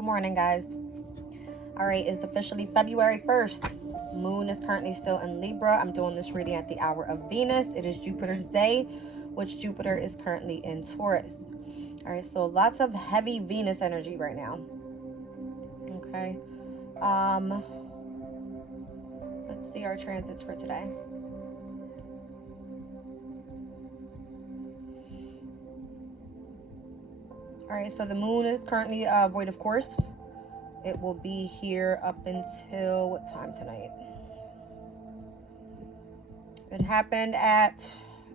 Good morning, guys. All right, it's officially February 1st. Moon is currently still in Libra. I'm doing this reading at the hour of Venus. It is Jupiter's day, which Jupiter is currently in Taurus. All right, so lots of heavy Venus energy right now. Okay. Let's see our transits for today. All right, so the moon is currently void of course. It will be here up until what time tonight? It happened at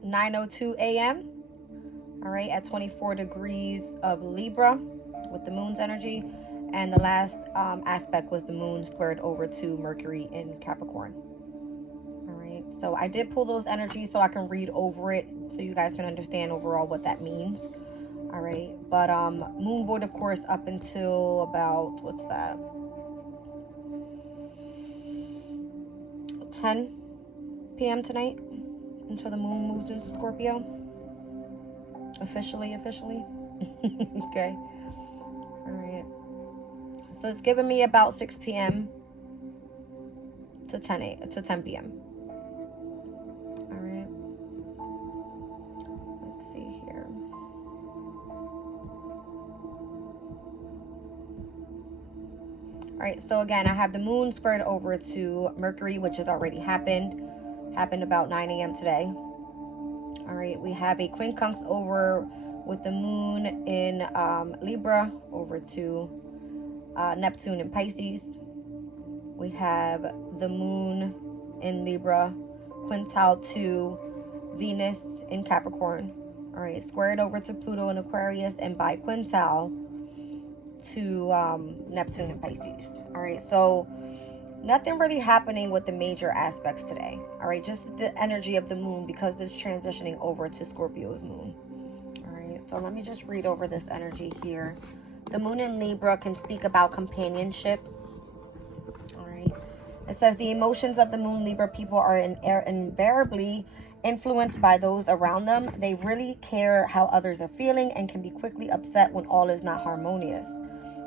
9:02 a.m. All right, at 24 degrees of Libra with the moon's energy. And the last aspect was the moon squared over to Mercury in Capricorn. All right, so I did pull those energies so I can read over it so you guys can understand overall what that means. All right, but moon void of course up until about, what's that, 10 p.m. tonight, until the moon moves into Scorpio. Officially. Okay. All right. So it's giving me about 6 p.m. to 10 p.m. All right. Let's see here. All right. So again, I have the moon squared over to Mercury, which has already happened about 9 a.m. today. All right. We have a quincunx over with the moon in Libra over to Neptune in Pisces. We have the moon in Libra quintile to Venus in Capricorn. All right, squared over to Pluto in Aquarius, and by quintile to Neptune in Pisces. All right, so nothing really happening with the major aspects today. All right, just the energy of the moon because it's transitioning over to Scorpio's moon. All right, so let me just read over this energy here. The moon in Libra can speak about companionship. All right. It says the emotions of the moon Libra people are invariably influenced by those around them. They really care how others are feeling and can be quickly upset when all is not harmonious.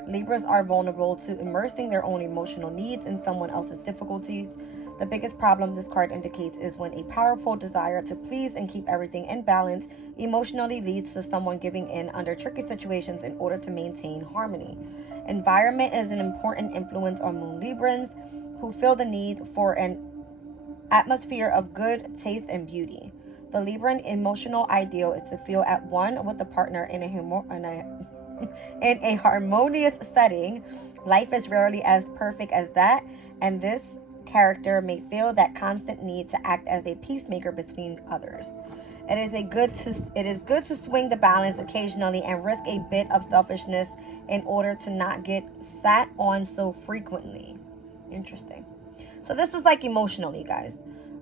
Libras are vulnerable to immersing their own emotional needs in someone else's difficulties. The biggest problem this card indicates is when a powerful desire to please and keep everything in balance emotionally leads to someone giving in under tricky situations in order to maintain harmony. Environment is an important influence on Moon Librans, who feel the need for an atmosphere of good taste and beauty. The Libran emotional ideal is to feel at one with the partner in a harmonious setting. Life is rarely as perfect as that, and this character may feel that constant need to act as a peacemaker between others. It is good to swing the balance occasionally and risk a bit of selfishness in order to not get sat on so frequently. Interesting. So this is like emotionally, guys.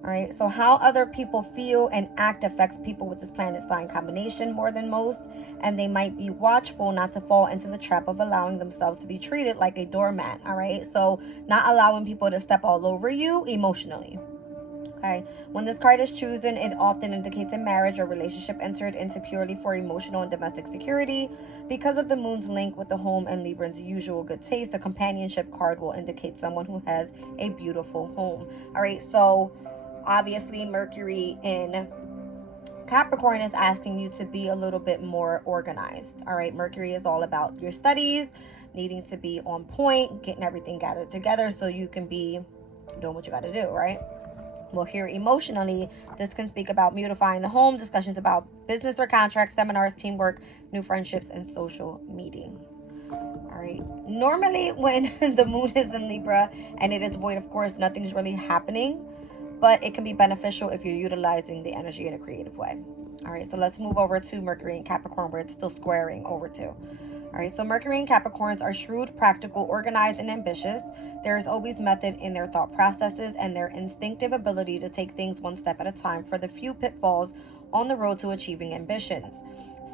All right. So how other people feel and act affects people with this planet sign combination more than most, and they might be watchful not to fall into the trap of allowing themselves to be treated like a doormat. All right. So not allowing people to step all over you emotionally. Okay. When this card is chosen, it often indicates a marriage or relationship entered into purely for emotional and domestic security. Because of the moon's link with the home and Libran's usual good taste, the companionship card will indicate someone who has a beautiful home. All right, so obviously Mercury in Capricorn is asking you to be a little bit more organized. All right, Mercury is all about your studies, needing to be on point, getting everything gathered together so you can be doing what you got to do, right? Well, here emotionally, this can speak about beautifying the home, discussions about business or contracts, seminars, teamwork, new friendships, and social meetings. All right. Normally, when the moon is in Libra and it is void, of course, nothing's really happening, but it can be beneficial if you're utilizing the energy in a creative way. All right. So let's move over to Mercury and Capricorn, where it's still squaring over to. All right, so Mercury and Capricorns are shrewd, practical, organized, and ambitious. There is always method in their thought processes and their instinctive ability to take things one step at a time for the few pitfalls on the road to achieving ambitions.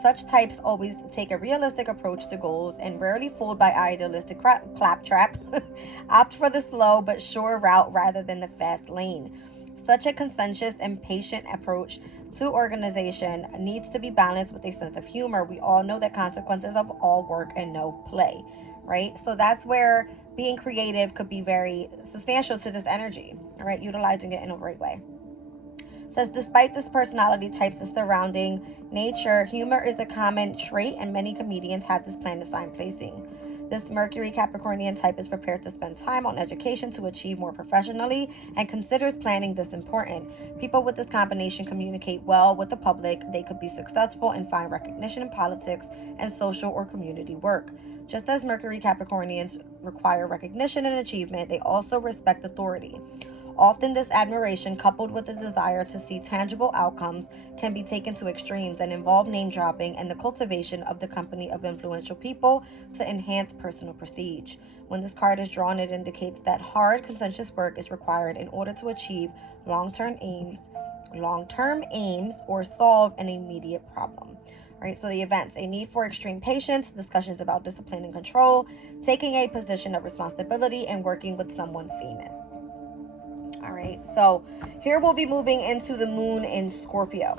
Such types always take a realistic approach to goals and rarely fooled by idealistic claptrap, opt for the slow but sure route rather than the fast lane. Such a conscientious and patient approach to organization needs to be balanced with a sense of humor. We all know that consequences of all work and no play. right? So that's where being creative could be very substantial to this energy, all right, utilizing it in a right way. It says, despite this personality type's surrounding nature, humor is a common trait, and many comedians have this planet sign placing. This Mercury Capricornian type is prepared to spend time on education to achieve more professionally and considers planning this important. People with this combination communicate well with the public. They could be successful and find recognition in politics and social or community work. Just as Mercury Capricornians require recognition and achievement, they also respect authority. Often, this admiration, coupled with a desire to see tangible outcomes, can be taken to extremes and involve name dropping and the cultivation of the company of influential people to enhance personal prestige. When this card is drawn, it indicates that hard, conscientious work is required in order to achieve long-term aims or solve an immediate problem. All right, so the events: a need for extreme patience, discussions about discipline and control, taking a position of responsibility, and working with someone famous. All right, so here we'll be moving into the moon in Scorpio.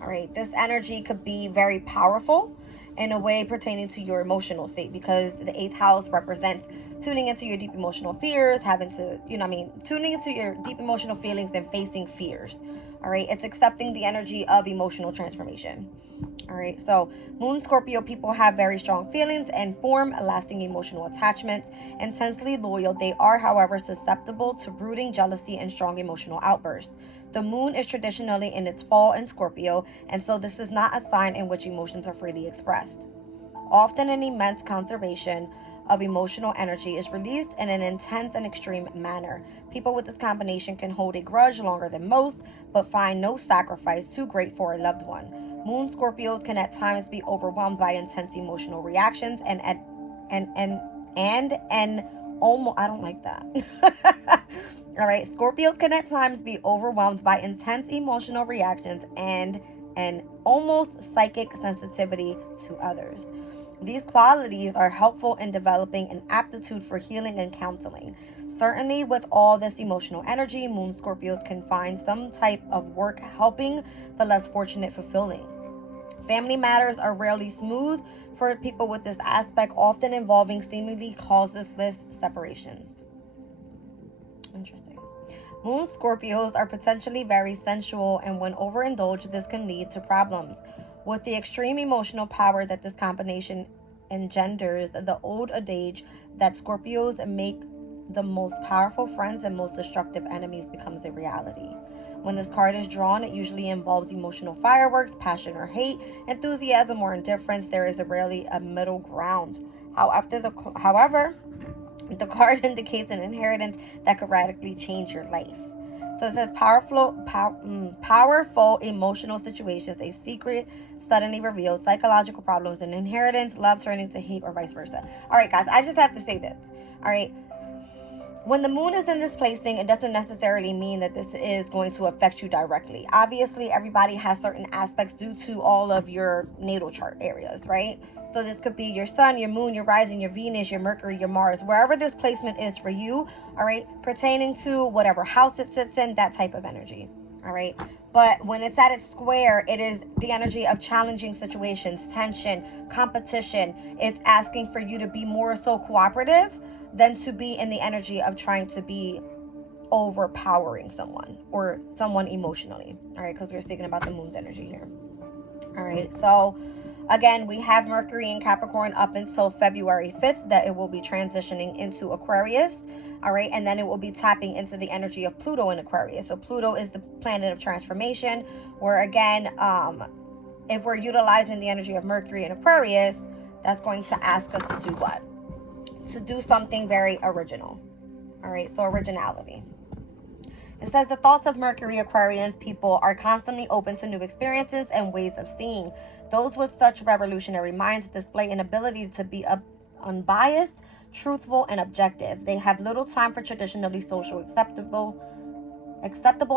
All right, this energy could be very powerful in a way pertaining to your emotional state, because the 8th house represents tuning into your deep emotional fears, having to, tuning into your deep emotional feelings and facing fears. All right, it's accepting the energy of emotional transformation. All right, so Moon Scorpio people have very strong feelings and form lasting emotional attachments. Intensely loyal, they are, however, susceptible to brooding jealousy and strong emotional outbursts. The moon is traditionally in its fall in Scorpio, and so this is not a sign in which emotions are freely expressed. Often an immense conservation of emotional energy is released in an intense and extreme manner. People with this combination can hold a grudge longer than most, but find no sacrifice too great for a loved one. Moon Scorpios can at times be overwhelmed by intense emotional reactions and almost, I don't like that. All right, Scorpios can at times be overwhelmed by intense emotional reactions and an almost psychic sensitivity to others. These qualities are helpful in developing an aptitude for healing and counseling. Certainly, with all this emotional energy, Moon Scorpios can find some type of work helping the less fortunate fulfilling. Family matters are rarely smooth for people with this aspect, often involving seemingly causeless separations. Interesting. Moon Scorpios are potentially very sensual, and when overindulged, this can lead to problems. With the extreme emotional power that this combination engenders, the old adage that Scorpios make the most powerful friends and most destructive enemies becomes a reality. When this card is drawn, it usually involves emotional fireworks, passion or hate, enthusiasm or indifference. There is rarely a middle ground. However, the card indicates an inheritance that could radically change your life. So it says powerful emotional situations, a secret suddenly revealed, psychological problems, an inheritance, love turning to hate, or vice versa. All right, guys, I just have to say this. All right. When the moon is in this placing, it doesn't necessarily mean that this is going to affect you directly. Obviously, everybody has certain aspects due to all of your natal chart areas, right? So this could be your sun, your moon, your rising, your Venus, your Mercury, your Mars, wherever this placement is for you, all right, pertaining to whatever house it sits in, that type of energy, all right? But when it's at its square, it is the energy of challenging situations, tension, competition. It's asking for you to be more so cooperative than to be in the energy of trying to be overpowering someone or someone emotionally. All right, because we're speaking about the moon's energy here. All right, so again, we have Mercury in Capricorn up until February 5th, that it will be transitioning into Aquarius. All right, and then it will be tapping into the energy of Pluto in Aquarius. So Pluto is the planet of transformation, where again, if we're utilizing the energy of Mercury in Aquarius, that's going to ask us to do what? To do something very original. All right, so originality. It says the thoughts of Mercury Aquarians people are constantly open to new experiences and ways of seeing. Those with such revolutionary minds display an ability to be unbiased, truthful, and objective. They have little time for traditionally social acceptable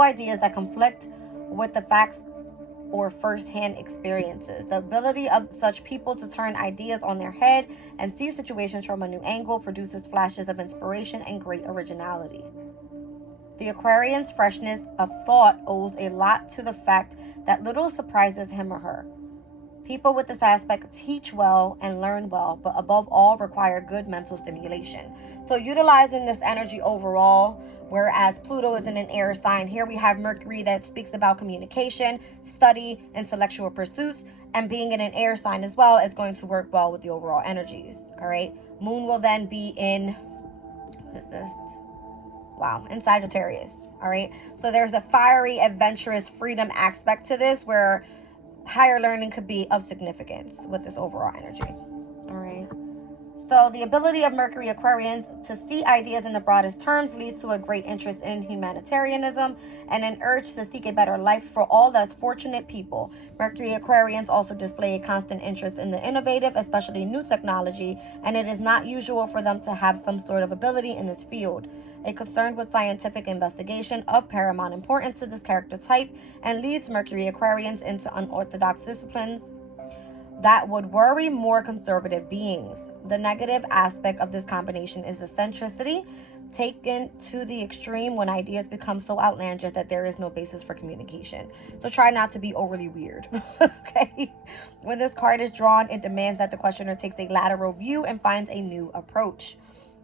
ideas that conflict with the facts or first-hand experiences. The ability of such people to turn ideas on their head and see situations from a new angle produces flashes of inspiration and great originality. The Aquarian's freshness of thought owes a lot to the fact that little surprises him or her. People with this aspect teach well and learn well, but above all require good mental stimulation. So utilizing this energy overall, whereas Pluto is in an air sign, here we have Mercury that speaks about communication, study, intellectual pursuits, and being in an air sign as well is going to work well with the overall energies. All right. Moon will then be in, what is this? Wow, in Sagittarius. All right. So there's a fiery, adventurous freedom aspect to this where higher learning could be of significance with this overall energy. All right. So the ability of Mercury Aquarians to see ideas in the broadest terms leads to a great interest in humanitarianism and an urge to seek a better life for all less fortunate people. Mercury Aquarians also display a constant interest in the innovative, especially new technology, and it is not usual for them to have some sort of ability in this field. A concern with scientific investigation of paramount importance to this character type and leads Mercury Aquarians into unorthodox disciplines that would worry more conservative beings. The negative aspect of this combination is eccentricity taken to the extreme when ideas become so outlandish that there is no basis for communication. So try not to be overly weird. Okay? When this card is drawn, it demands that the questioner takes a lateral view and finds a new approach.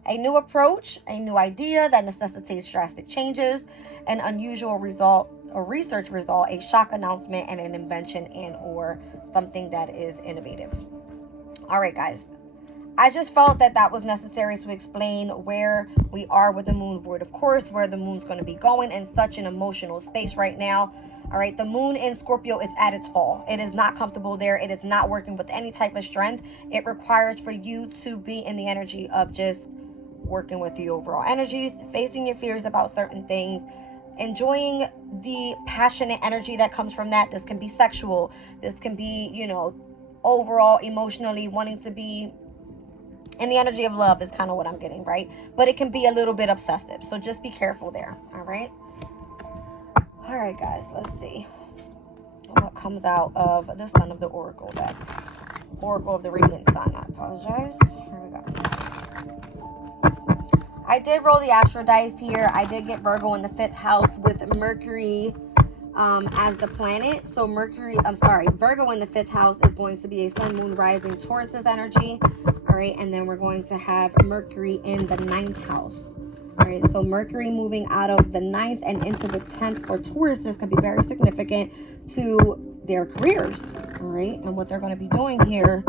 A new approach, a new idea that necessitates drastic changes, an unusual result, a research result, a shock announcement, and an invention and or something that is innovative. All right, guys. I just felt that that was necessary to explain where we are with the moon void. Of course, where the moon's going to be going in such an emotional space right now. All right, the moon in Scorpio is at its fall. It is not comfortable there. It is not working with any type of strength. It requires for you to be in the energy of just working with the overall energies, facing your fears about certain things, enjoying the passionate energy that comes from that. This can be sexual. This can be, you know, overall emotionally wanting to be in the energy of love is kind of what I'm getting, right? But it can be a little bit obsessive. So just be careful there. All right. All right, guys. Let's see what comes out of the Sun of the Oracle deck. Oracle of the Radiant Sun. I apologize. Here we go. I did roll the Astro dice here. I did get Virgo in the 5th house with Mercury as the planet. So Virgo in the 5th house is going to be a Sun, Moon, Rising, Taurus's energy. All right, and then we're going to have Mercury in the 9th house. All right, so Mercury moving out of the 9th and into the 10th for Tauruses can be very significant to their careers. All right, and what they're going to be doing here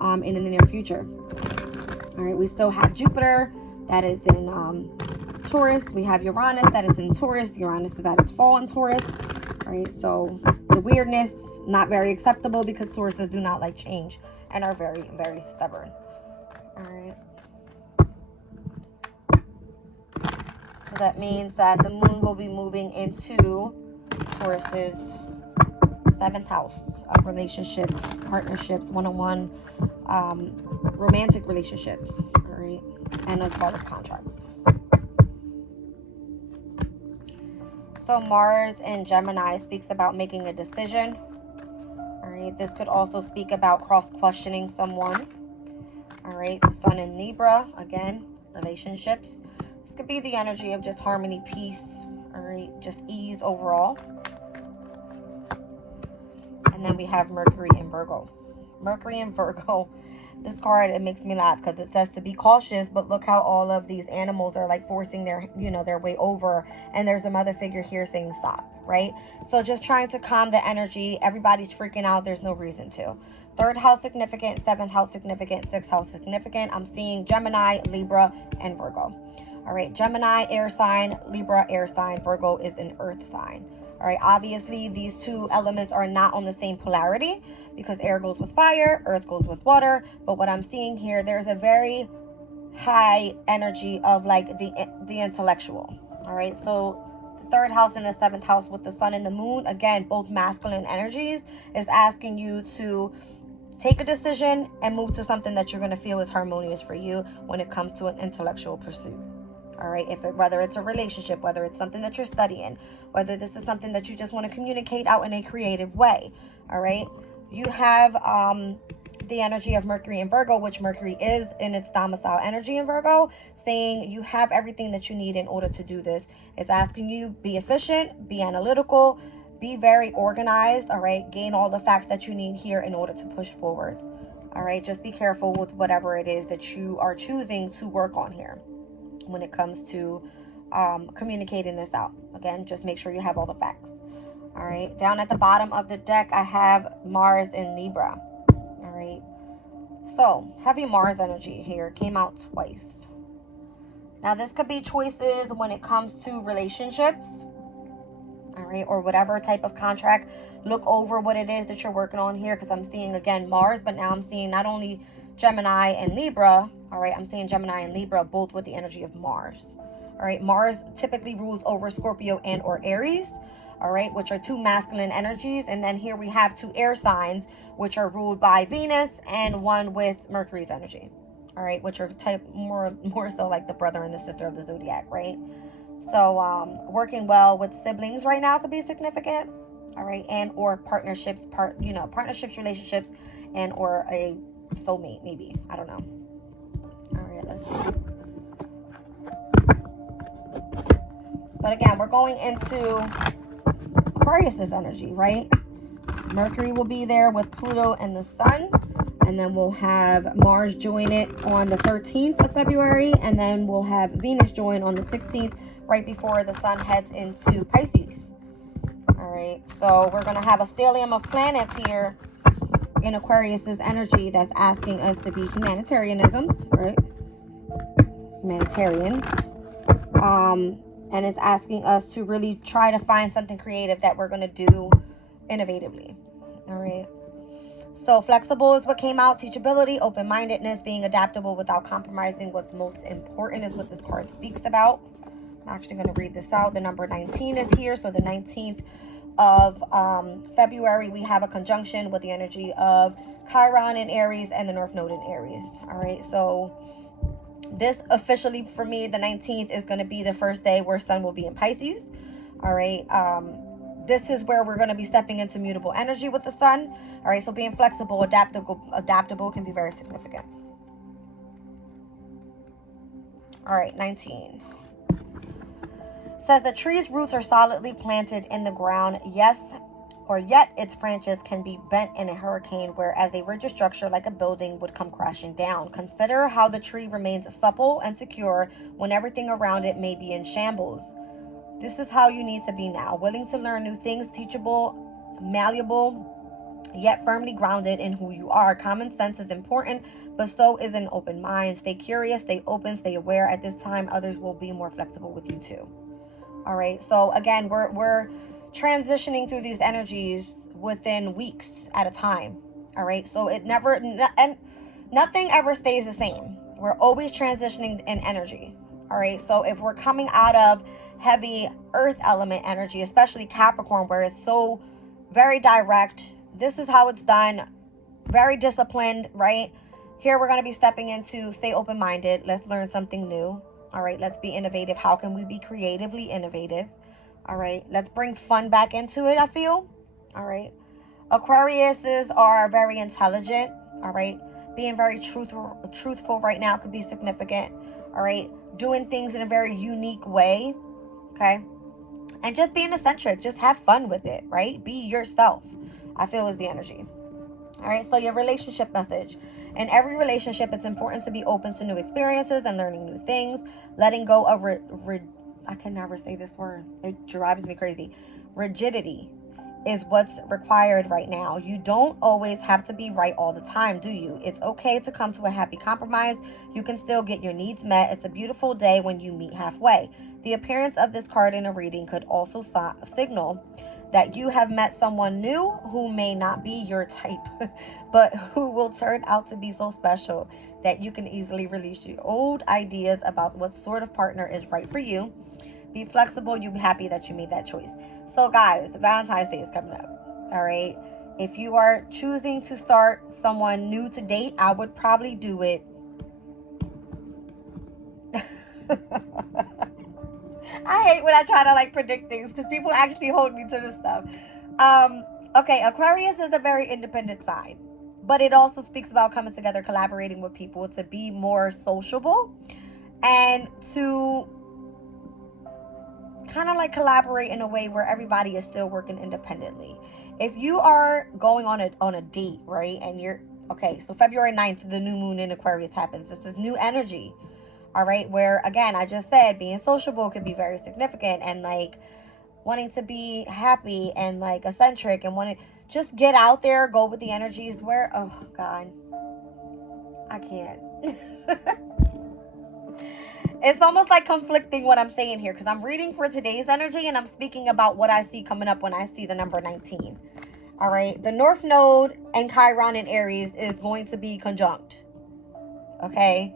in the near future. All right, we still have Jupiter that is in Taurus. We have Uranus that is in Taurus. Uranus is at its fall in Taurus. All right, so the weirdness, not very acceptable because Tauruses do not like change and are very, very stubborn. All right. So that means that the moon will be moving into Taurus's 7th house of relationships, partnerships, one-on-one, romantic relationships, all right, and as well as contracts. So Mars in Gemini speaks about making a decision. All right, this could also speak about cross-questioning someone. All right, the Sun in Libra, again, relationships. This could be the energy of just harmony, peace, all right, just ease overall. And then we have Mercury in Virgo. Mercury in Virgo, this card, it makes me laugh because it says to be cautious, but look how all of these animals are like forcing their, their way over. And there's a mother figure here saying stop, right? So just trying to calm the energy. Everybody's freaking out. There's no reason to. 3rd house significant, 7th house significant, 6th house significant. I'm seeing Gemini, Libra, and Virgo. All right, Gemini, air sign, Libra, air sign, Virgo is an earth sign. All right, obviously these two elements are not on the same polarity because air goes with fire, earth goes with water. But what I'm seeing here, there's a very high energy of like the intellectual. All right, so the 3rd house and the 7th house with the Sun and the Moon, again, both masculine energies, is asking you to take a decision and move to something that you're going to feel is harmonious for you when it comes to an intellectual pursuit. All right, whether it's a relationship, whether it's something that you're studying, whether this is something that you just want to communicate out in a creative way. All right, you have the energy of Mercury in Virgo, which Mercury is in its domicile energy in Virgo, saying you have everything that you need in order to do this. It's asking you be efficient, be analytical, Be very organized, all right? Gain all the facts that you need here in order to push forward, all right? Just be careful with whatever it is that you are choosing to work on here when it comes to communicating this out. Again, just make sure you have all the facts, all right? Down at the bottom of the deck, I have Mars in Libra, all right? So, heavy Mars energy here came out twice. Now, this could be choices when it comes to relationships, all right, or whatever type of contract. Look over what it is that you're working on here, because I'm seeing, again, Mars, but now I'm seeing not only Gemini and Libra, all right, I'm seeing Gemini and Libra both with the energy of Mars, all right? Mars typically rules over Scorpio and or Aries, all right, which are two masculine energies. And then here we have two air signs, which are ruled by Venus, and one with Mercury's energy, all right, which are type more so like the brother and the sister of the zodiac, right? So working well with siblings right now could be significant, all right, and or partnerships, partnerships, relationships, and or a soulmate, maybe, I don't know. All right, let's see. But again, we're going into Aquarius's energy, right? Mercury will be there with Pluto and the Sun, and then we'll have Mars join it on the 13th of February, and then we'll have Venus join on the 16th, right before the Sun heads into Pisces. All right, so we're going to have a stellium of planets here in Aquarius's energy that's asking us to be humanitarianisms, right? Humanitarians. And it's asking us to really try to find something creative that we're going to do innovatively. All right. So flexible is what came out. Teachability, open-mindedness, being adaptable without compromising what's most important is what this card speaks about. I'm actually going to read this out. The number 19 is here. So the 19th of February, we have a conjunction with the energy of Chiron in Aries and the North Node in Aries. All right. So this officially for me, the 19th is going to be the first day where Sun will be in Pisces. All right. This is where we're going to be stepping into mutable energy with the Sun. All right. So being flexible, adaptable can be very significant. All right. 19 says the tree's roots are solidly planted in the ground. Yes, or yet its branches can be bent in a hurricane, whereas a rigid structure like a building would come crashing down. Consider how the tree remains supple and secure when everything around it may be in shambles. This is how you need to be now, willing to learn new things, teachable, malleable, yet firmly grounded in who you are. Common sense is important, but so is an open mind. Stay curious, stay open, stay aware. At this time, others will be more flexible with you too. All right, so again, we're transitioning through these energies within weeks at a time. All right, so it never, and nothing ever stays the same. We're always transitioning in energy. All right, so if we're coming out of heavy earth element energy, especially Capricorn, where it's so very direct, this is how it's done, very disciplined, right? Here we're going to be stepping into stay open-minded. Let's learn something new. All right, let's be innovative. How can we be creatively innovative? All right, let's bring fun back into it, I feel. All right, Aquariuses are very intelligent. All right, being very truthful right now could be significant. All right, doing things in a very unique way. Okay, and just being eccentric, just have fun with it, right? Be yourself, I feel, is the energy. All right, so your relationship message. In every relationship, it's important to be open to new experiences and learning new things. Letting go of I can never say this word. It drives me crazy. Rigidity is what's required right now. You don't always have to be right all the time, do you? It's okay to come to a happy compromise. You can still get your needs met. It's a beautiful day when you meet halfway. The appearance of this card in a reading could also signal that you have met someone new who may not be your type, but who will turn out to be so special that you can easily release your old ideas about what sort of partner is right for you. Be flexible. You'll be happy that you made that choice. So guys, Valentine's Day is coming up. All right. If you are choosing to start someone new to date, I would probably do it. I hate when I try to predict things because people actually hold me to this stuff. Okay, Aquarius is a very independent sign, but it also speaks about coming together, collaborating with people, to be more sociable, and to kind of like collaborate in a way where everybody is still working independently. If you are going on a date, right, and you're, okay, so February 9th, the new moon in Aquarius happens. This is new energy, all right, where, again, I just said being sociable could be very significant, and like wanting to be happy and like eccentric and wanting, just get out there, go with the energies where, oh God, I can't. It's almost like conflicting what I'm saying here, because I'm reading for today's energy and I'm speaking about what I see coming up when I see the number 19. All right. The North Node and Chiron in Aries is going to be conjunct. Okay.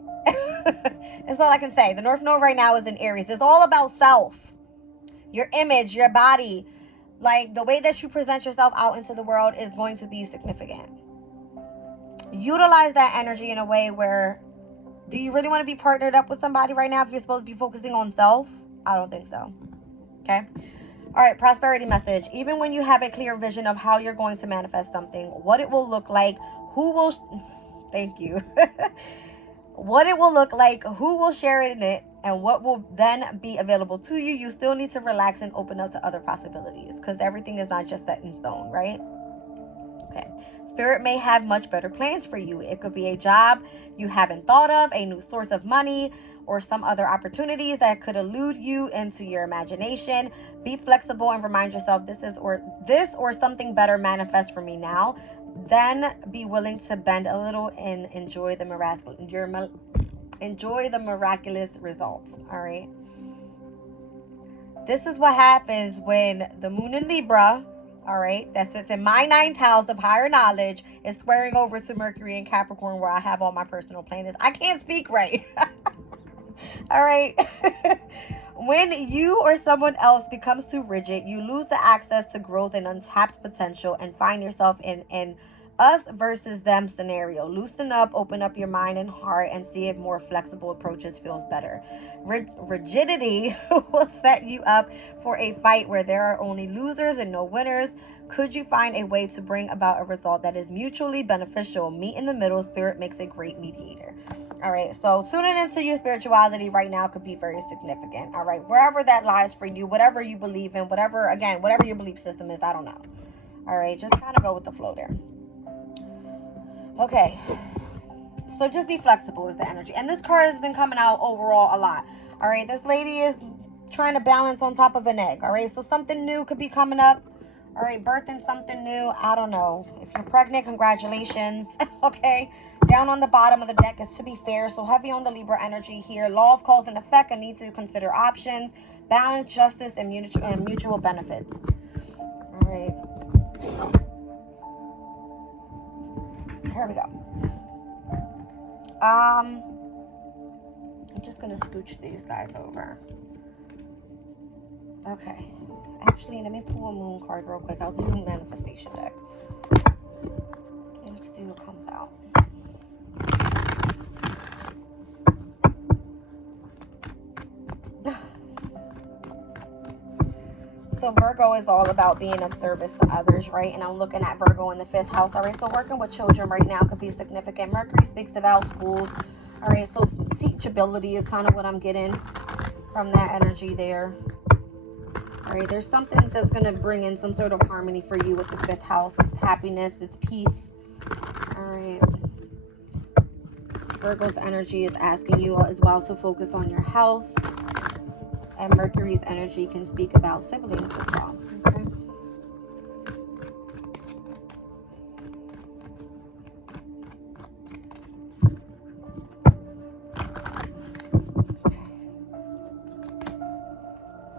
That's all I can say. The North Node right now is in Aries. It's all about self, your image, your body. Like the way that you present yourself out into the world is going to be significant. Utilize that energy in a way where, do you really want to be partnered up with somebody right now if you're supposed to be focusing on self? I don't think so. Okay. All right. Prosperity message. Even when you have a clear vision of how you're going to manifest something, what it will look like, who will, thank you. What it will look like, who will share it in it, and what will then be available to you, you still need to relax and open up to other possibilities, because everything is not just set in stone, right? Okay. Spirit may have much better plans for you. It could be a job you haven't thought of, a new source of money, or some other opportunities that could elude you into your imagination. Be flexible and remind yourself this or something better manifests for me now. Then be willing to bend a little and enjoy the miraculous results. All right. This is what happens when the moon in Libra, all right, that sits in my 9th house of higher knowledge, is squaring over to Mercury in Capricorn, where I have all my personal planets. I can't speak right. All right. When you or someone else becomes too rigid, you lose the access to growth and untapped potential and find yourself in an us versus them scenario. Loosen up, open up your mind and heart, and see if more flexible approaches feels better. Rigidity will set you up for a fight where there are only losers and no winners. Could you find a way to bring about a result that is mutually beneficial? Meet in the middle. Spirit makes a great mediator. All right, so tuning into your spirituality right now could be very significant. All right, wherever that lies for you, whatever you believe in, whatever your belief system is, I don't know. All right, just kind of go with the flow there. Okay, so just be flexible is the energy. And this card has been coming out overall a lot. All right, this lady is trying to balance on top of an egg. All right, so something new could be coming up. All right, birthing something new. I don't know. If you're pregnant, congratulations. Okay, down on the bottom of the deck is to be fair. So heavy on the Libra energy here. Law of cause and effect. I need to consider options, balance, justice, and mutual benefits. All right. Here we go. I'm just gonna scooch these guys over. Okay. Actually, let me pull a moon card real quick. I'll do a manifestation deck. Let's see what comes out. So Virgo is all about being of service to others, right? And I'm looking at Virgo in the 5th house. All right, so working with children right now could be significant. Mercury speaks about schools. All right, so teachability is kind of what I'm getting from that energy there. All right, there's something that's going to bring in some sort of harmony for you with the 5th house. It's happiness, it's peace. All right. Virgo's energy is asking you as well to focus on your health. And Mercury's energy can speak about siblings as well. Okay.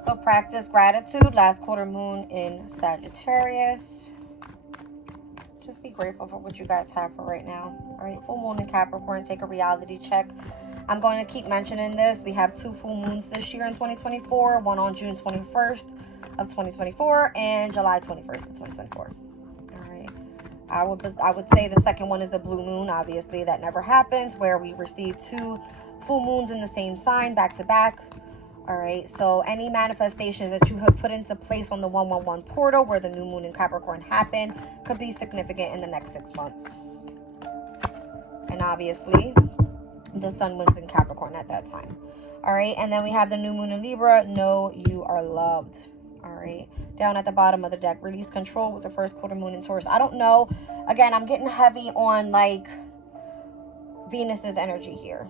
So practice gratitude. Last quarter moon in Sagittarius. Just be grateful for what you guys have for right now. All right, full moon in Capricorn. Take a reality check. I'm going to keep mentioning this. We have 2 full moons this year in 2024. One on June 21st of 2024 and July 21st of 2024. All right. I would say the second one is a blue moon. Obviously, that never happens, where we receive 2 full moons in the same sign back to back. All right. So any manifestations that you have put into place on the 111 portal, where the new moon in Capricorn happened, could be significant in the next 6 months. And obviously, the sun was in Capricorn at that time. All right, and then we have the new moon in Libra. Know you are loved. All right, down at the bottom of the deck, release control with the first quarter moon in Taurus. I don't know. Again, I'm getting heavy on like Venus's energy here.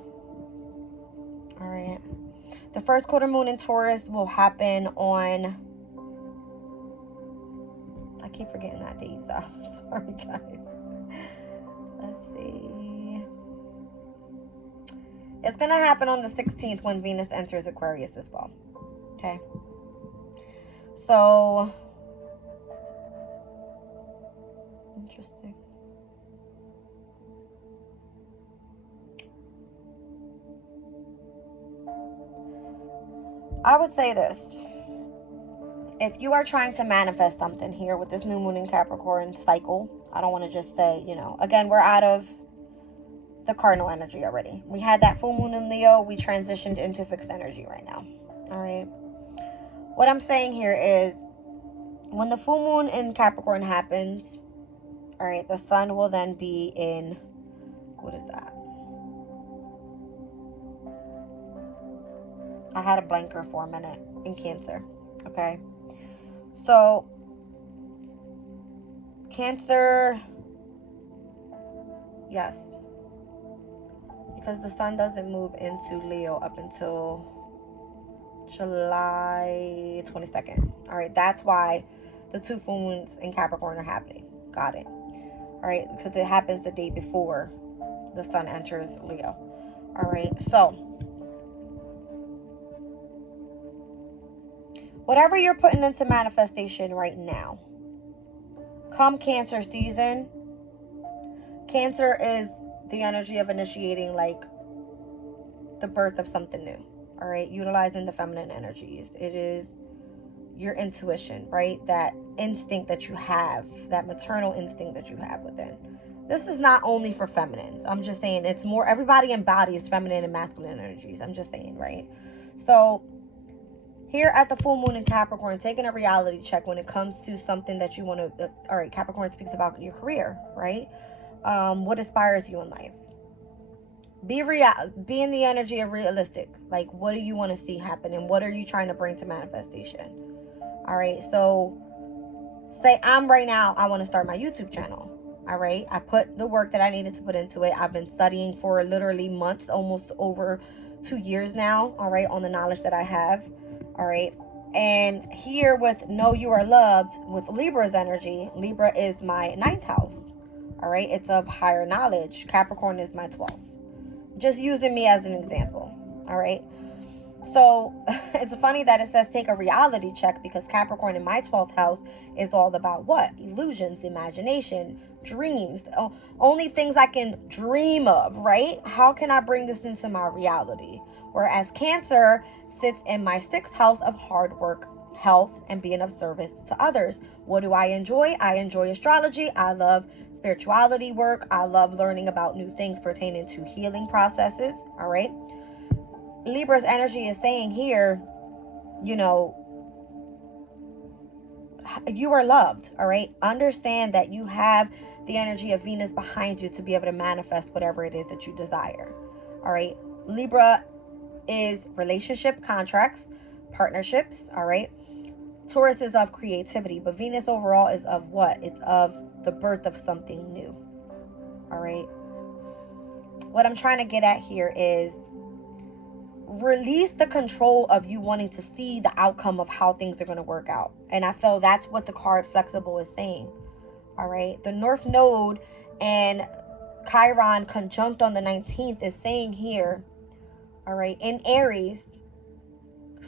All right, the first quarter moon in Taurus will happen on, I keep forgetting that date, so sorry guys. Let's see. It's going to happen on the 16th when Venus enters Aquarius as well. Okay. So, interesting. I would say this. If you are trying to manifest something here with this new moon in Capricorn cycle, I don't want to just say, you know, again, we're out of the cardinal energy already. We had that full moon in Leo. We transitioned into fixed energy right now. All right. What I'm saying here is when the full moon in Capricorn happens, all right, the sun will then be in, what is that? I had a blanker for a minute, in Cancer. Okay. So, Cancer, yes. Because the sun doesn't move into Leo up until July 22nd. All right, that's why the two full moons in Capricorn are happening. Got it. All right, because it happens the day before the sun enters Leo. All right, so whatever you're putting into manifestation right now, come Cancer season, Cancer is the energy of initiating like the birth of something new. All right, utilizing the feminine energies. It is your intuition, right? That instinct that you have, that maternal instinct that you have within. This is not only for feminines. I'm just saying it's more, everybody embodies feminine and masculine energies. I'm just saying, right? So here at the full moon in Capricorn, taking a reality check when it comes to something that you want to, all right, Capricorn speaks about your career, right? What inspires you in life? Be in the energy of realistic. Like, what do you want to see happen, and what are you trying to bring to manifestation? All right, so say right now, I want to start my YouTube channel. All right, I put the work that I needed to put into it. I've been studying for literally months, almost over 2 years now, all right, on the knowledge that I have. All right, and here with Know You Are Loved, with Libra's energy, Libra is my 9th house. All right, it's of higher knowledge. Capricorn is my 12th. Just using me as an example. All right, so it's funny that it says take a reality check, because Capricorn in my 12th house is all about what? Illusions, imagination, dreams, only things I can dream of, right? How can I bring this into my reality? Whereas Cancer sits in my 6th house of hard work, health, and being of service to others. What do I enjoy? I enjoy astrology. I love spirituality work. I love learning about new things pertaining to healing processes. All right. Libra's energy is saying here, you know, you are loved. All right. Understand that you have the energy of Venus behind you to be able to manifest whatever it is that you desire. All right. Libra is relationship, contracts, partnerships. All right. Taurus is of creativity, but Venus overall is of what? It's of the birth of something new. All right. What I'm trying to get at here is release the control of you wanting to see the outcome of how things are going to work out. And I feel that's what the card Flexible is saying. All right. The North Node and Chiron conjunct on the 19th is saying here, all right, in Aries,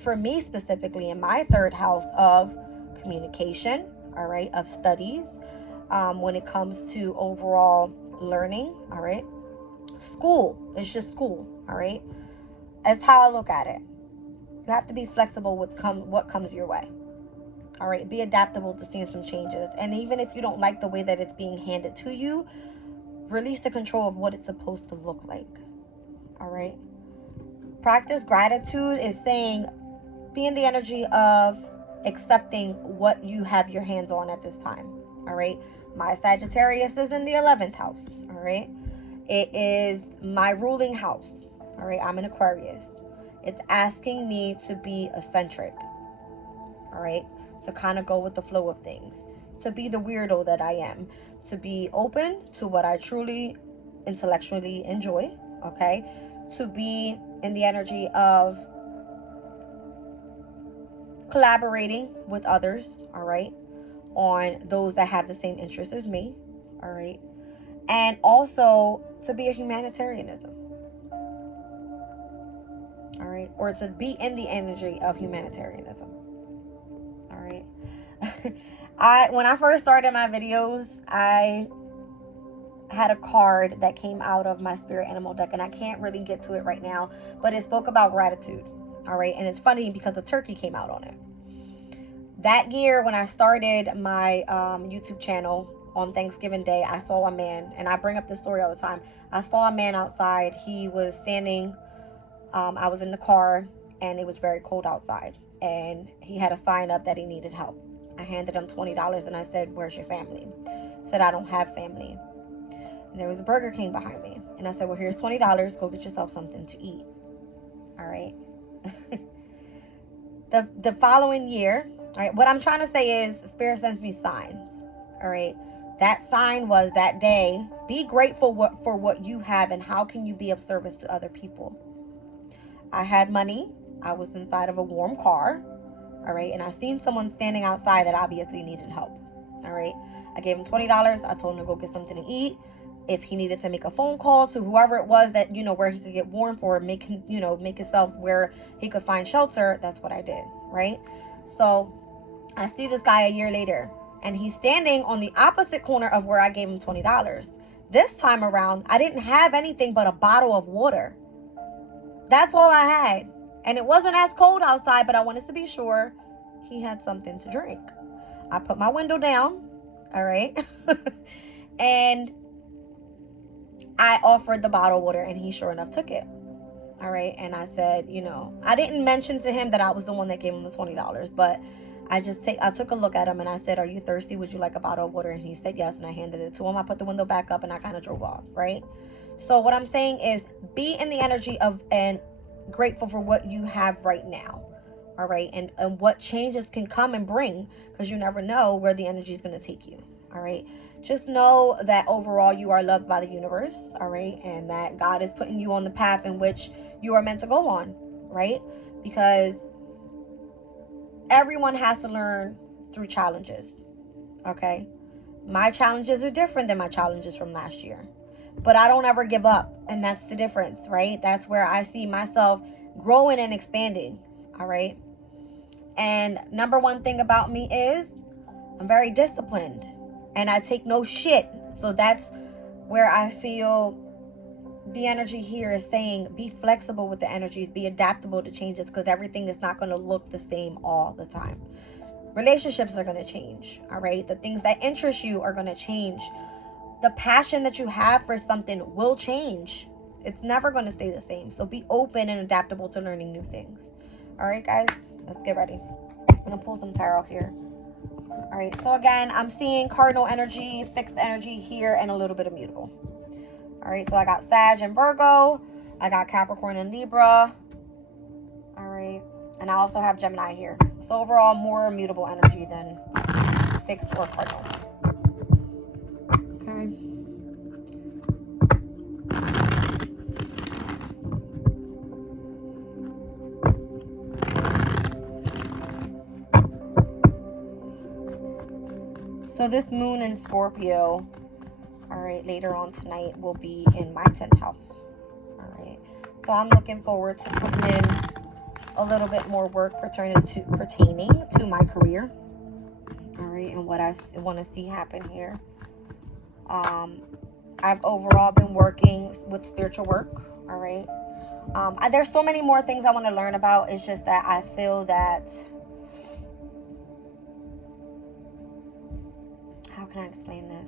for me specifically, in my 3rd house of communication, all right, of studies, when it comes to overall learning, all right, school, it's just school, all right, that's how I look at it. You have to be flexible with what comes your way, all right, be adaptable to seeing some changes. And even if you don't like the way that it's being handed to you, release the control of what it's supposed to look like, all right. Practice gratitude is saying be in the energy of accepting what you have your hands on at this time. All right. My Sagittarius is in the 11th house. All right. It is my ruling house. All right, I'm an Aquarius. It's asking me to be eccentric. All right, to kind of go with the flow of things, to be the weirdo that I am, to be open to what I truly intellectually enjoy. Okay, to be in the energy of collaborating with others. All right, on those that have the same interests as me. All right, and also to be a humanitarianism. All right, or to be in the energy of humanitarianism. All right. When I first started my videos, I had a card that came out of my spirit animal deck, and I can't really get to it right now, but it spoke about gratitude. All right, and it's funny because a turkey came out on it. That year when I started my YouTube channel on Thanksgiving Day, I saw a man, and I bring up this story all the time. I saw a man outside. He was standing, I was in the car, and it was very cold outside, and he had a sign up that he needed help. I handed him $20, and I said, "Where's your family?" He said, "I don't have family." And there was a Burger King behind me, and I said, "Well, here's $20. Go get yourself something to eat." All right. The following year, all right, what I'm trying to say is Spirit sends me signs. All right. That sign was that day, be grateful for what you have, and how can you be of service to other people. I had money. I was inside of a warm car. All right. And I seen someone standing outside that obviously needed help. All right. I gave him $20. I told him to go get something to eat. If he needed to make a phone call to whoever it was that, where he could get warm for, make himself where he could find shelter, that's what I did. Right. So I see this guy a year later, and he's standing on the opposite corner of where I gave him $20. This time around, I didn't have anything but a bottle of water. That's all I had. And it wasn't as cold outside, but I wanted to be sure he had something to drink. I put my window down, all right? And I offered the bottle of water, and he sure enough took it. All right. And I said, I didn't mention to him that I was the one that gave him the $20, but I took a look at him, and I said, "Are you thirsty? Would you like a bottle of water?" And he said yes, and I handed it to him. I put the window back up, and I kind of drove off, right? So what I'm saying is, be in the energy of and grateful for what you have right now. All right. And what changes can come and bring, because you never know where the energy is going to take you. All right. Just know that overall you are loved by the universe. All right. And that God is putting you on the path in which you are meant to go on. Right. Because everyone has to learn through challenges. Okay. My challenges are different than my challenges from last year. But I don't ever give up. And that's the difference, right? That's where I see myself growing and expanding. All right. And number one thing about me is I'm very disciplined. And I take no shit. So that's where I feel the energy here is saying be flexible with the energies. Be adaptable to changes, because everything is not going to look the same all the time. Relationships are going to change. All right. The things that interest you are going to change. The passion that you have for something will change. It's never going to stay the same. So be open and adaptable to learning new things. All right, guys, let's get ready. I'm going to pull some tarot here. All right, so again, I'm seeing cardinal energy, fixed energy here, and a little bit of mutable. All right, so I got Sag and Virgo. I got Capricorn and Libra. All right, and I also have Gemini here. So overall, more mutable energy than fixed or cardinal. Okay. So this moon in Scorpio, all right, later on tonight will be in my 10th house. All right. So I'm looking forward to putting in a little bit more work pertaining to my career. All right, and what I want to see happen here. I've overall been working with spiritual work. All right. There's so many more things I want to learn about. It's just that I feel that, how can I explain this?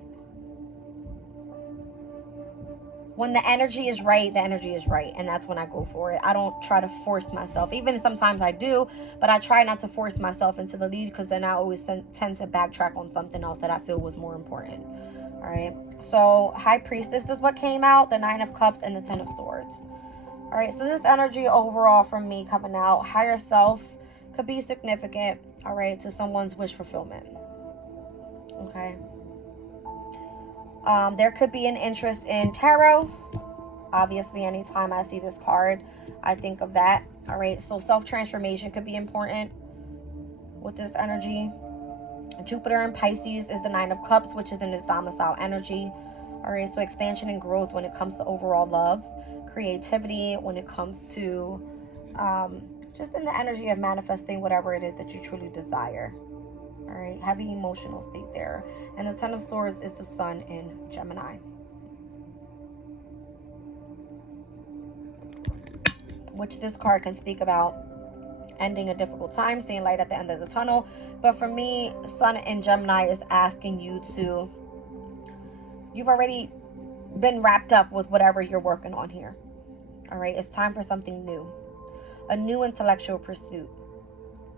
When the energy is right, the energy is right. And that's when I go for it. I don't try to force myself. Even sometimes I do, but I try not to force myself into the lead, because then I always tend to backtrack on something else that I feel was more important. All right. So High Priestess is what came out, the 9 of Cups and the 10 of Swords. All right, so this energy overall from me coming out, higher self could be significant, all right, to someone's wish fulfillment. Okay. There could be an interest in tarot. Obviously, anytime I see this card, I think of that. All right, so self-transformation could be important with this energy. Jupiter in Pisces is the Nine of Cups, which is in this domicile energy. All right, so expansion and growth when it comes to overall love, creativity when it comes to just in the energy of manifesting whatever it is that you truly desire. All right, heavy emotional state there. And the Ten of Swords is the Sun in Gemini. Which this card can speak about ending a difficult time, seeing light at the end of the tunnel. But for me, Sun in Gemini is asking you to, you've already been wrapped up with whatever you're working on here. All right, it's time for something new, a new intellectual pursuit.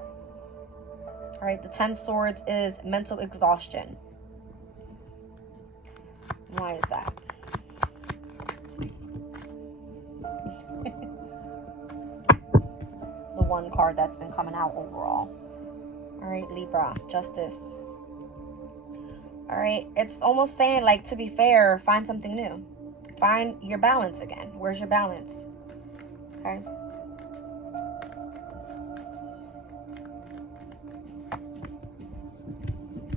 All right, the 10 Swords is mental exhaustion. Why is that? The one card that's been coming out overall. All right, Libra, justice. All right, it's almost saying, like, to be fair, find something new. Find your balance again. Where's your balance? Okay.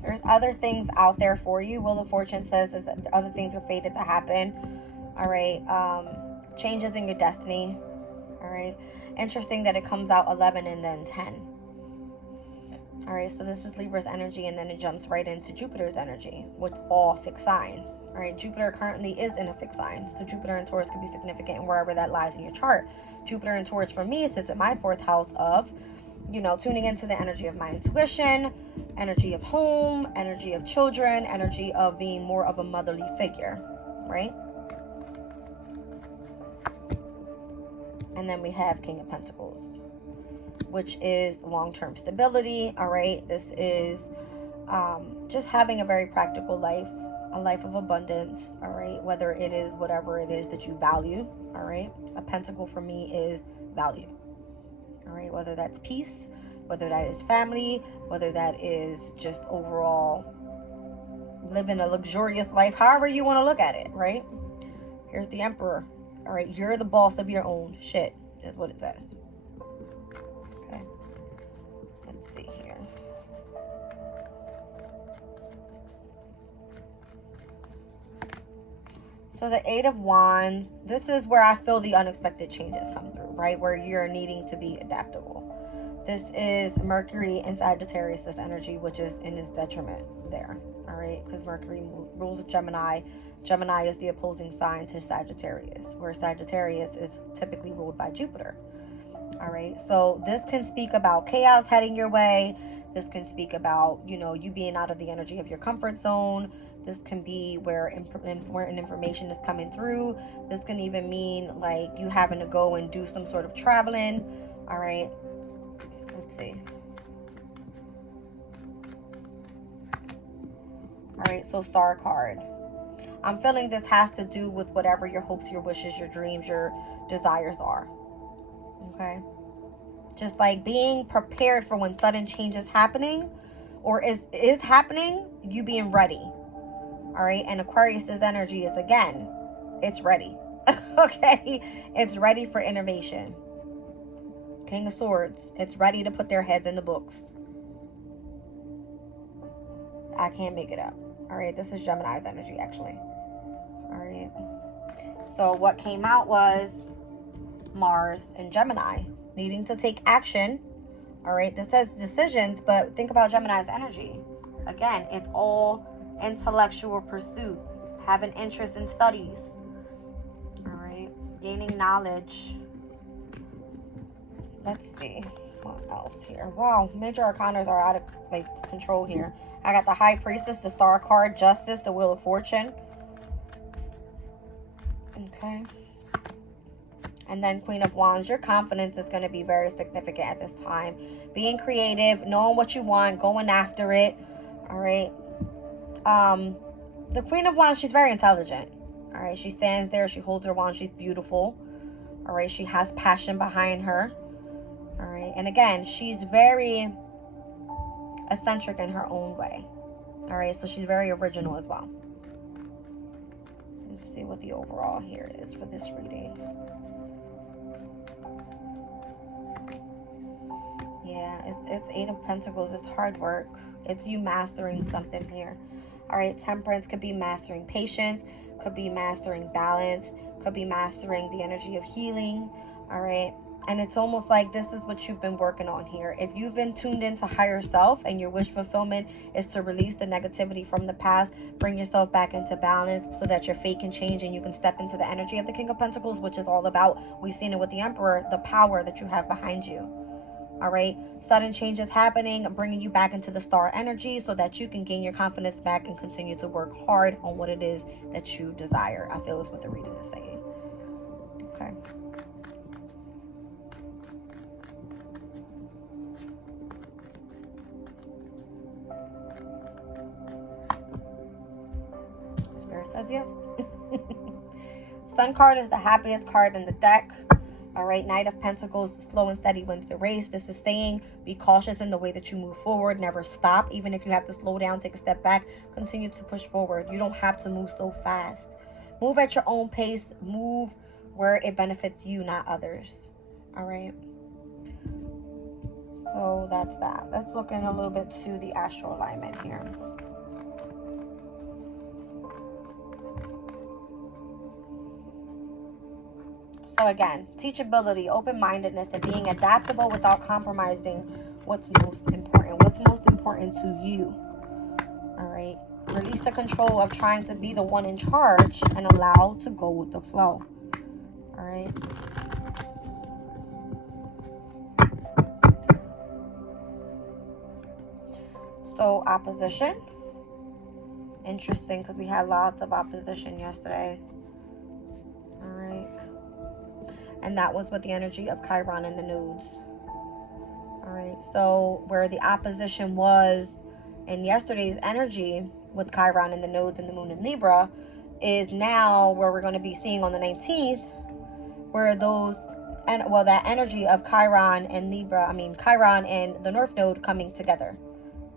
There's other things out there for you. Wheel of Fortune says is that other things are fated to happen. All right. Changes in your destiny. All right. Interesting that it comes out 11 and then 10. All right. So this is Libra's energy, and then it jumps right into Jupiter's energy with all fixed signs. All right. Jupiter currently is in a fixed sign. So Jupiter and Taurus can be significant wherever that lies in your chart. Jupiter and Taurus for me sits at my 4th house of, you know, tuning into the energy of my intuition, energy of home, energy of children, energy of being more of a motherly figure, right? And then we have King of Pentacles, which is long-term stability, all right? This is just having a very practical life, a life of abundance, all right? Whether it is whatever it is that you value, all right? A pentacle for me is value, all right? Whether that's peace, whether that is family, whether that is just overall living a luxurious life, however you want to look at it, right? Here's the Emperor. All right, you're the boss of your own shit, is what it says. Okay, let's see here. So the 8 of Wands, this is where I feel the unexpected changes come through, right? Where you're needing to be adaptable. This is Mercury in Sagittarius, this energy, which is in his detriment there, all right? Because Mercury rules Gemini. Gemini is the opposing sign to Sagittarius, where Sagittarius is typically ruled by Jupiter, all right? So this can speak about chaos heading your way. This can speak about, you know, you being out of the energy of your comfort zone. This can be where important information is coming through. This can even mean, like, you having to go and do some sort of traveling, all right? Let's see. All right, so Star card. I'm feeling this has to do with whatever your hopes, your wishes, your dreams, your desires are. Okay? Just like being prepared for when sudden change is happening or is happening, you being ready. All right? And Aquarius's energy is, again, it's ready. Okay? It's ready for innovation. King of Swords, it's ready to put their heads in the books. I can't make it up. All right, this is Gemini's energy, actually. All right. So what came out was Mars and Gemini needing to take action. All right, this says decisions, but think about Gemini's energy. Again, it's all intellectual pursuit, having interest in studies. All right, gaining knowledge. Let's see what else here. Wow, major arcanas are out of control here. I got the High Priestess, the Star card, Justice, the Wheel of Fortune. Okay. And then Queen of Wands. Your confidence is going to be very significant at this time. Being creative, knowing what you want, going after it. All right. The Queen of Wands, she's very intelligent. All right. She stands there. She holds her wand. She's beautiful. All right, she has passion behind her. All right, and again, she's very eccentric in her own way. All right, so she's very original as well. Let's see what the overall here is for this reading. Yeah, it's Eight of Pentacles. It's hard work. It's you mastering something here. All right, Temperance could be mastering patience, could be mastering balance, could be mastering the energy of healing. All right, and it's almost like this is what you've been working on here. If you've been tuned into higher self and your wish fulfillment is to release the negativity from the past, bring yourself back into balance so that your fate can change and you can step into the energy of the King of Pentacles, which is all about, we've seen it with the Emperor, the power that you have behind you. All right, sudden changes happening, bringing you back into the star energy so that you can gain your confidence back and continue to work hard on what it is that you desire. I feel is what the reading is saying. Okay. Spirit says yes. Sun card is the happiest card in the deck. All right, Knight of Pentacles, slow and steady wins the race. This is saying be cautious in the way that you move forward. Never stop. Even if you have to slow down, take a step back, continue to push forward. You don't have to move so fast. Move at your own pace. Move where it benefits you, not others. All right. So that's that. Let's look in a little bit to the astral alignment here. So again, teachability, open-mindedness, and being adaptable without compromising what's most important. What's most important to you. All right. Release the control of trying to be the one in charge and allow to go with the flow. All right. So opposition. Interesting, because we had lots of opposition yesterday. All right. And that was with the energy of Chiron and the nodes. All right. So where the opposition was in yesterday's energy with Chiron and the nodes and the moon in Libra is now where we're going to be seeing on the 19th, where those, and well, that energy of Chiron and Libra, Chiron and the North Node coming together.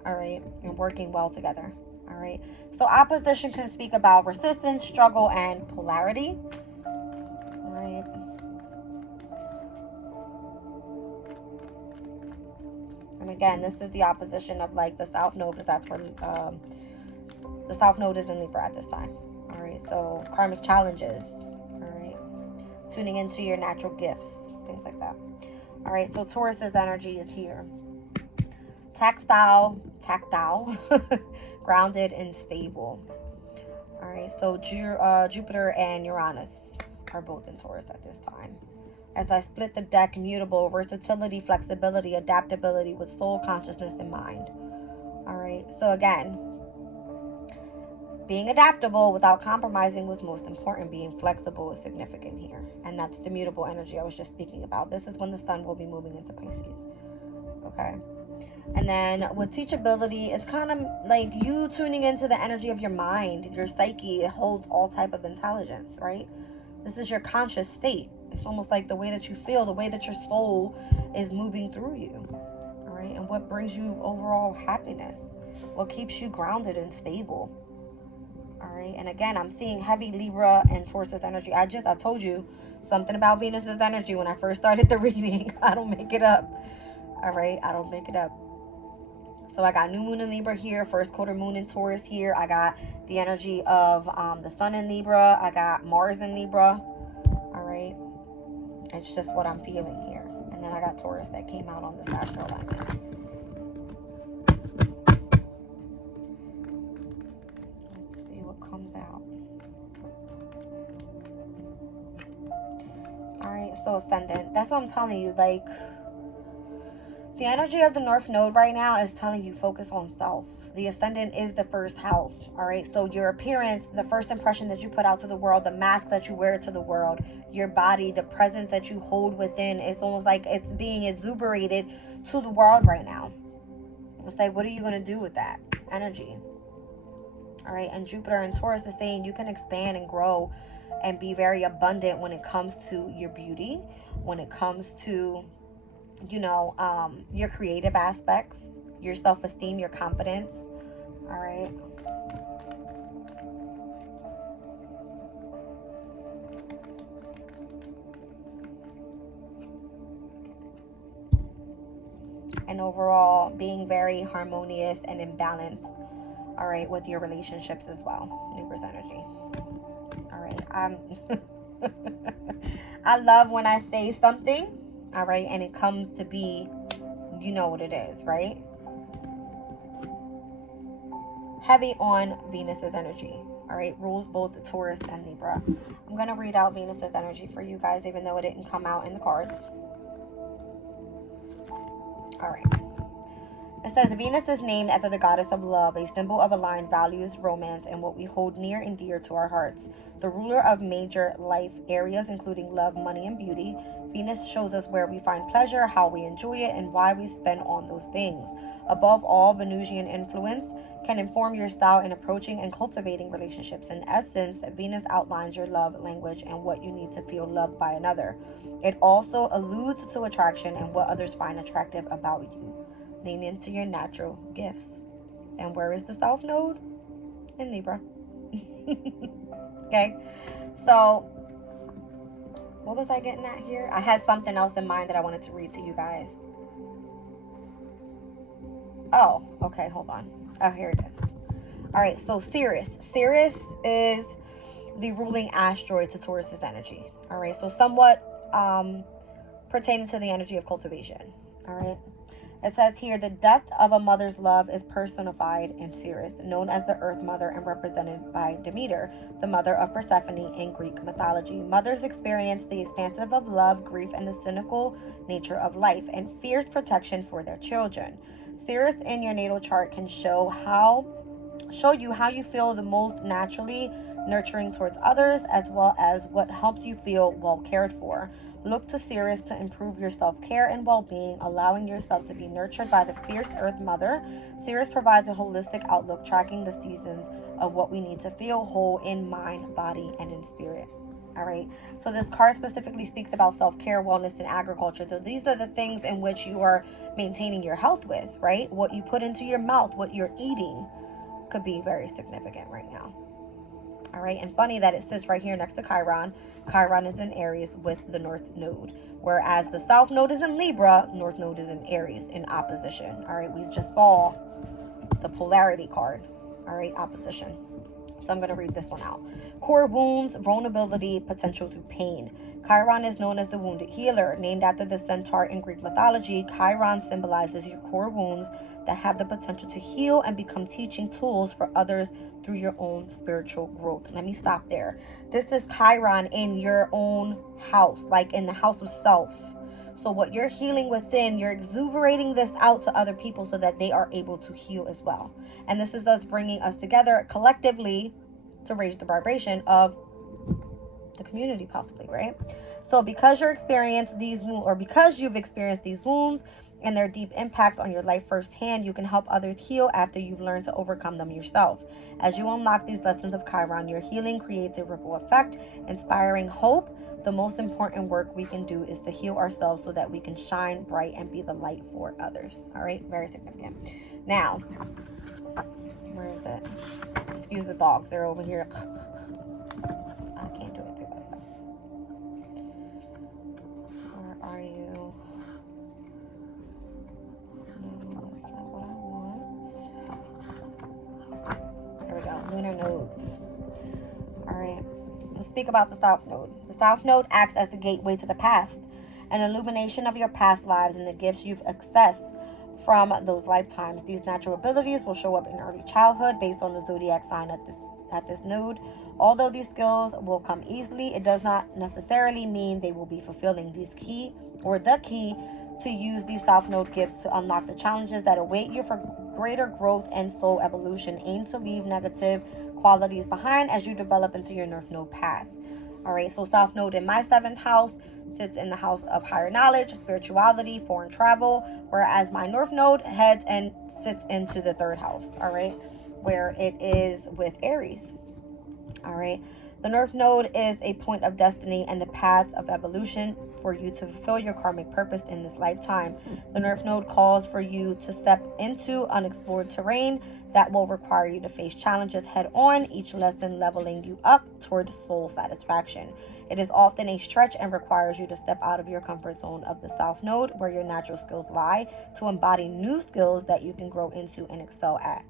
All right. And working well together. All right. So opposition can speak about resistance, struggle, and polarity. All right. And again, this is the opposition of like the South Node, because that's where the South Node is in Libra at this time. All right. So karmic challenges. All right. Tuning into your natural gifts, things like that. All right. So Taurus's energy is here. Tactile, grounded and stable. All right, so Jupiter and Uranus are both in Taurus at this time. As I split the deck, mutable, versatility, flexibility, adaptability with soul consciousness in mind. All right, so again, being adaptable without compromising was most important. Being flexible is significant here. And that's the mutable energy I was just speaking about. This is when the sun will be moving into Pisces. Okay. And then with teachability, it's kind of like you tuning into the energy of your mind, your psyche. It holds all type of intelligence, right? This is your conscious state. It's almost like the way that you feel, the way that your soul is moving through you, all right? And what brings you overall happiness, what keeps you grounded and stable, all right? And again, I'm seeing heavy Libra and Taurus's energy. I told you something about Venus's energy when I first started the reading. I don't make it up, all right? I don't make it up. So I got new moon in Libra here, first quarter moon in Taurus here. I got the energy of the sun in Libra. I got Mars in Libra. All right. It's just what I'm feeling here. And then I got Taurus that came out on this astral alignment. Let's see what comes out. All right. So ascendant. That's what I'm telling you. Like, the energy of the North Node right now is telling you focus on self. The ascendant is the first house, all right? So your appearance, the first impression that you put out to the world, the mask that you wear to the world, your body, the presence that you hold within, it's almost like it's being exuberated to the world right now. It's like, what are you going to do with that energy? All right, and Jupiter and Taurus is saying you can expand and grow and be very abundant when it comes to your beauty, when it comes to, your creative aspects, your self-esteem, your confidence. All right. And overall being very harmonious and in balance, all right, with your relationships as well. Libra's energy. All right. I love when I say something, all right, and it comes to be, you know what it is, right? Heavy on Venus's energy. All right, rules both Taurus and Libra. I'm going to read out Venus's energy for you guys, even though it didn't come out in the cards. All right. It says Venus is named after the goddess of love, a symbol of aligned values, romance, and what we hold near and dear to our hearts. The ruler of major life areas, including love, money, and beauty. Venus shows us where we find pleasure, how we enjoy it, and why we spend on those things. Above all, Venusian influence can inform your style in approaching and cultivating relationships. In essence, Venus outlines your love language and what you need to feel loved by another. It also alludes to attraction and what others find attractive about you. Lean into your natural gifts. And where is the South Node? In Libra. Okay, so what was I getting at here? I had something else in mind that I wanted to read to you guys. Oh, okay, hold on. Oh, here it is. All right, so Sirius. Sirius is the ruling asteroid to Taurus's energy. All right, so somewhat pertaining to the energy of cultivation. All right. It says here, the depth of a mother's love is personified in Ceres, known as the Earth Mother and represented by Demeter, the mother of Persephone in Greek mythology. Mothers experience the expansive of love, grief, and the cynical nature of life, and fierce protection for their children. Ceres in your natal chart can show you how you feel the most naturally nurturing towards others, as well as what helps you feel well cared for. Look to Ceres to improve your self-care and well-being, allowing yourself to be nurtured by the fierce Earth Mother. Ceres provides a holistic outlook, tracking the seasons of what we need to feel whole in mind, body, and in spirit. All right. So this card specifically speaks about self-care, wellness, and agriculture. So these are the things in which you are maintaining your health with, right? What you put into your mouth, what you're eating could be very significant right now. All right, and funny that it sits right here next to Chiron. Chiron is in Aries with the North Node, whereas the South Node is in Libra, North Node is in Aries in opposition. All right, we just saw the polarity card. All right, opposition. So I'm going to read this one out. Core wounds, vulnerability, potential to pain. Chiron is known as the wounded healer. Named after the centaur in Greek mythology, Chiron symbolizes your core wounds that have the potential to heal and become teaching tools for others through your own spiritual growth. Let me stop there. This is Chiron in your own house, like in the house of self. So what you're healing within, you're exuberating this out to other people so that they are able to heal as well. And this is us bringing us together collectively to raise the vibration of the community, possibly, right? So because you've experienced these wounds and their deep impacts on your life firsthand, you can help others heal after you've learned to overcome them yourself. As you unlock these lessons of Chiron, your healing creates a ripple effect, inspiring hope. The most important work we can do is to heal ourselves so that we can shine bright and be the light for others. All right, very significant. Now, where is it? Excuse the dogs, they're over here. I can't do it through that. Where are you? No, that's not what I want. There we go, lunar nodes. All right, let's speak about the South Node. The South Node acts as the gateway to the past, an illumination of your past lives and the gifts you've accessed from those lifetimes. These natural abilities will show up in early childhood based on the zodiac sign at this node. Although these skills will come easily, it does not necessarily mean they will be fulfilling. The key to use these South Node gifts to unlock the challenges that await you for greater growth and soul evolution. Aim to leave negative qualities behind as you develop into your North Node path. All right, so South Node in my 7th house sits in the house of higher knowledge, spirituality, foreign travel, whereas my North Node heads and sits into the 3rd house, all right, where it is with Aries. All right, The North Node is a point of destiny and the path of evolution for you to fulfill your karmic purpose in this lifetime. The North Node calls for you to step into unexplored terrain that will require you to face challenges head on, each lesson leveling you up toward soul satisfaction. It is often a stretch and requires you to step out of your comfort zone of the South Node, where your natural skills lie, to embody new skills that you can grow into and excel at.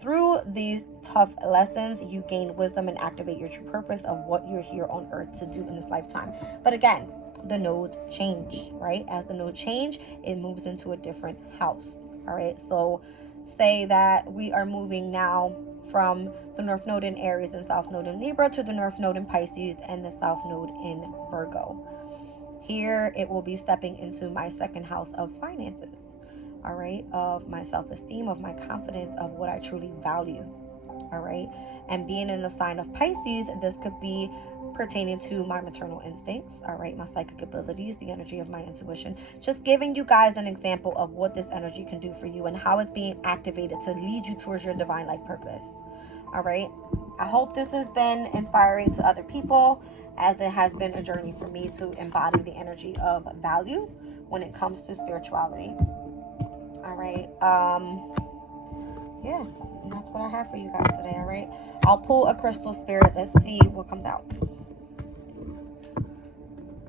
Through these tough lessons, you gain wisdom and activate your true purpose of what you're here on earth to do in this lifetime. But again, the nodes change, right? As the nodes change, it moves into a different house. All right. So say that we are moving now from the North Node in Aries and South Node in Libra to the North Node in Pisces and the South Node in Virgo. Here it will be stepping into my second house of finances. All right, of my self-esteem, of my confidence, of what I truly value. All right, and being in the sign of Pisces, this could be pertaining to my maternal instincts, all right, my psychic abilities, the energy of my intuition. Just giving you guys an example of what this energy can do for you and how it's being activated to lead you towards your divine life purpose. All right, I hope this has been inspiring to other people, as it has been a journey for me to embody the energy of value when it comes to spirituality. All right, yeah, that's what I have for you guys today. All right, I'll pull a crystal spirit. Let's see what comes out.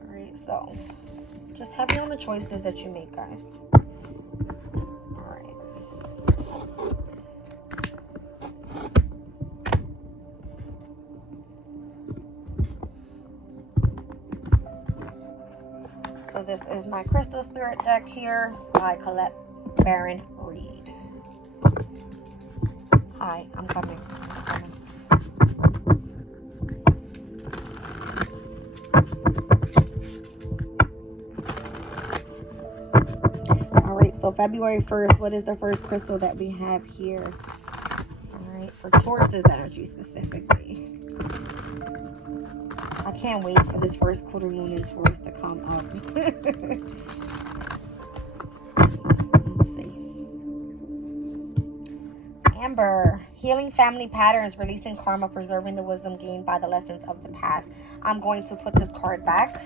All right, so just heavy on the choices that you make, guys. All right. So this is my crystal spirit deck here by Colette Baron Reed. Hi, I'm coming. All right, so February 1st, what is the first crystal that we have here? All right, for Taurus's energy specifically. I can't wait for this first quarter moon in Taurus to come up. Amber, healing family patterns, releasing karma, preserving the wisdom gained by the lessons of the past. I'm going to put this card back.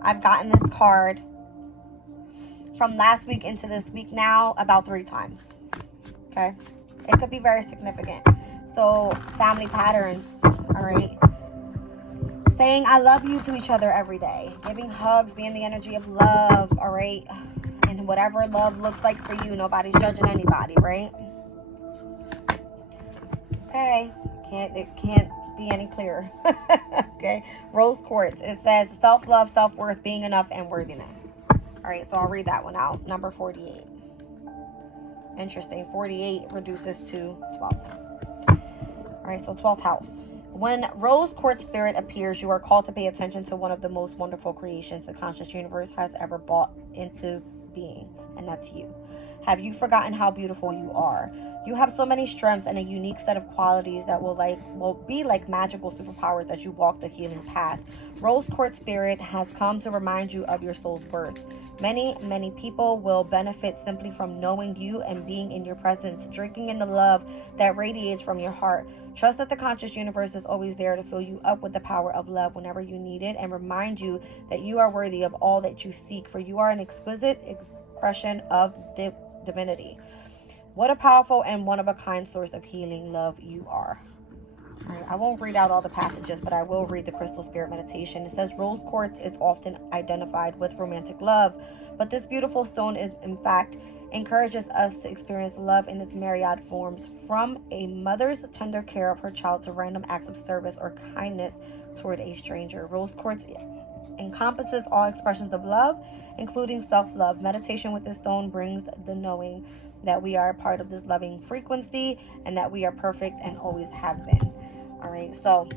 I've gotten this card from last week into this week now about 3 times. Okay? It could be very significant. So, family patterns, all right? Saying I love you to each other every day. Giving hugs, being the energy of love, all right? And whatever love looks like for you, nobody's judging anybody, right? Okay, it can't be any clearer. Okay, rose quartz. It says self-love, self-worth, being enough, and worthiness. All right, so I'll read that one out. Number 48. Interesting. 48 reduces to 12. All right, so 12th house. When rose quartz spirit appears, you are called to pay attention to one of the most wonderful creations the conscious universe has ever brought into being, and that's you. Have you forgotten how beautiful you are? You have so many strengths and a unique set of qualities that will be like magical superpowers as you walk the healing path. Rose quartz spirit has come to remind you of your soul's worth. Many people will benefit simply from knowing you and being in your presence, drinking in the love that radiates from your heart. Trust that the conscious universe is always there to fill you up with the power of love whenever you need it, and remind you that you are worthy of all that you seek, for you are an exquisite expression of divinity. What a powerful and one-of-a-kind source of healing love you are. All right, I won't read out all the passages, but I will read the crystal spirit meditation. It says rose quartz is often identified with romantic love, but this beautiful stone is, in fact, encourages us to experience love in its myriad forms, from a mother's tender care of her child to random acts of service or kindness toward a stranger. Rose quartz encompasses all expressions of love, including self-love. Meditation with this stone brings the knowing that we are a part of this loving frequency and that we are perfect and always have been. All right, so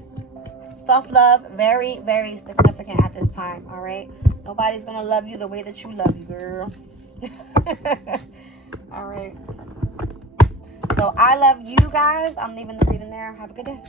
self-love, very, very significant at this time. All right, nobody's gonna love you the way that you love you, girl. All right, so I love you guys. I'm leaving the reading there. Have a good day.